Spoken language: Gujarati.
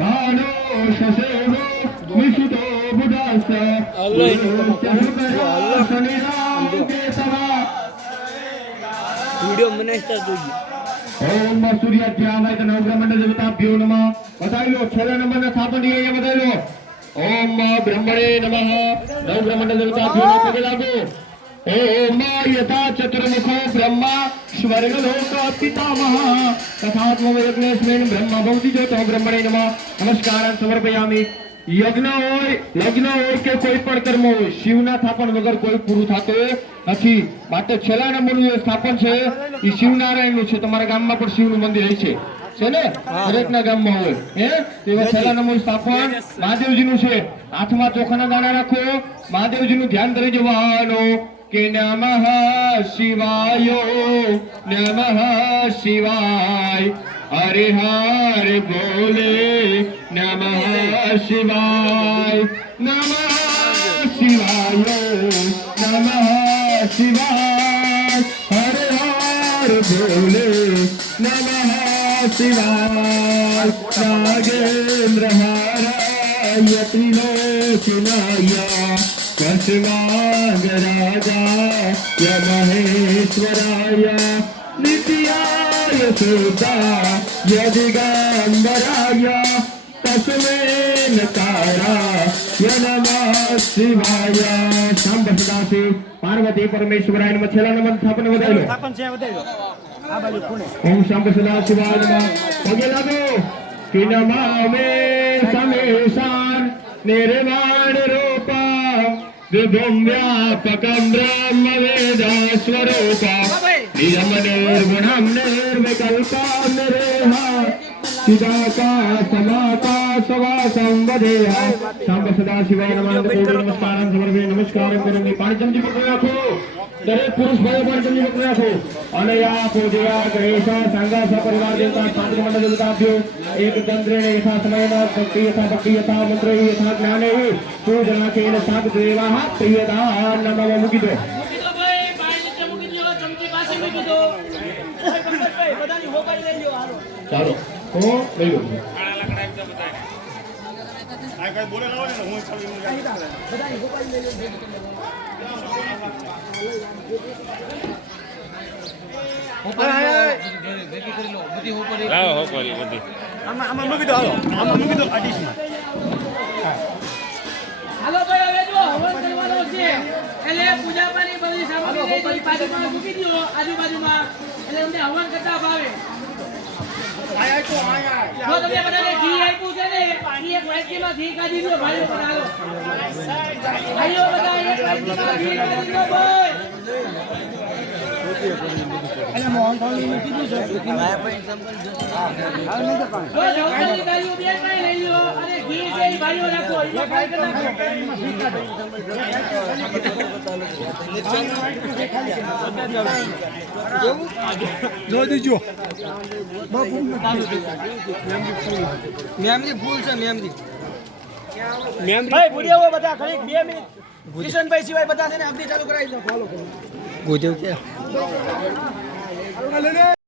કાનો શશેવો વિશુતો બુધાસ શનિરામ કેતવા वीडियो मैंने स्टार्ट જોઈ ओम सूर्य ध्यानाय नवग्रह मंडल देवताभ्यो नमः बताई लो छठा नंबर ना स्थापन ये बताई लो ओम ब्रह्मणे नमः नवग्रह मंडल देवताभ्यो नमः पगे लागो ओम यथा चतुर्मुखो ब्रह्मा स्वर्गलोक पितामह तथात्म यज्ञस्मिन् ब्रह्मा भवति ज्योतो ब्रह्मणे नमः नमस्कारान् समर्पयामि यज्ञ होय लग्न होय के कोई पण कर्म होय शिवना स्थापन वगर कोई पूરું થતું નથી માટે છેલ્લા નંબરનું જે સ્થાપન છે એ શિવનારાયણનું છે તમારા ગામમાં પણ શિવનું મંદિર છે ને દરેકના ગામમાં હોય હે તેવા છેલ્લા નંબરનું સ્થાપન મહાદેવજીનું છે હાથમાં ચોખાના દાણા રાખો મહાદેવજીનું ધ્યાન કરી જવાનું કે નમઃ શિવાય हरे हर बोले नमः शिवाय नमः शिवाय नमः शिवाय हरे हर बोले नमः शिवाय नागेंद्र हाराय त्रिलोचनाय कस्मागराजाय महेश्वराय नित्याय सुता यदिगंबराय तस्मै नकाराय नमः शिवाय शांब सदाशिव पार्वती परमेश्वराय नमः छेला नमः स्थापन बताइलो स्थापन છે बताइलो આ બાજુ કોને ઓમ શાંબ સદાશિવાય नमः પગે લાગો કે નમામે સમેશાન નિર્વાણ રૂપા विभुं व्यापकं ब्रह्म वेद स्वरूपं नियम निर्गुणं निर्विकल्पं निरेहा सिद्धाका समाका वासं वदेह शांब सदाशिवाय नमः नमस्कारं समर्पयामि नमस्कारं करोमि पाणी चमची पकड़ी રાખો દરેક પુરુષ ભાઈ પાણી ચમચી પકડી રાખો અને યા પૂજયા ગણેશા સંઘા સપરિવાર દેવતા શાંતિ મંડળ દેવતાભ્યો એક તંત્રેણ યથા સમયના ભક્તિ યથા મંત્ર યથા જ્ઞાને પૂજના કેન સાત દેવાહ પ્રિયદા નમઃ મૂકી દો ભાઈ પાણી નીચે મૂકી દો ચમચી પાસે મૂકી દો ભાઈ બધાની હોકાઈ લઈ લ્યો હાલો ચાલો હો લઈ લો આના લકડા એકદમ બતાય આ કઈ બોલે લાવો ને હું છાવી બધાની હોકાઈ લઈ લો આમાં મૂકી દો આમાં મૂકી દો આડીશમાં હાલો ભાઈ હવે જો હવન કરવાનો છે એટલે પૂજા પાણી બધી સામગ્રી લઈ બાજુમાં મૂકી દો આજુબાજુમાં એટલે અમને હવન કરતા ભાવે જો તમે બધાને ઘી આપ્યું છે ને પાણી એક વાટકીમાં ઘી કાઢી દો ભાઈઓ બધા હાલો ભાઈઓ બધા એક વાટકીમાં ઘી કાઢી દો ભાઈ અને મોહન થાળી નું કીધું છે લાયા પણ એક્ઝામ્પલ જો જવની ગાડીઓ બે કઈ લઈ લો અને ઘી છે ઈ ભાઈઓ રાખો ઈ ખાઈ કે નાખો જો દેજો મેમરી ફૂલ છે મેમરી ભાઈ ભૂડિયાઓ બધા ઘડીક 2 મિનિટ કિશનભાઈ સિવાય બધા છે ને અપડેટ ચાલુ કરાવી દો ફોલો કરો ગોજવ છે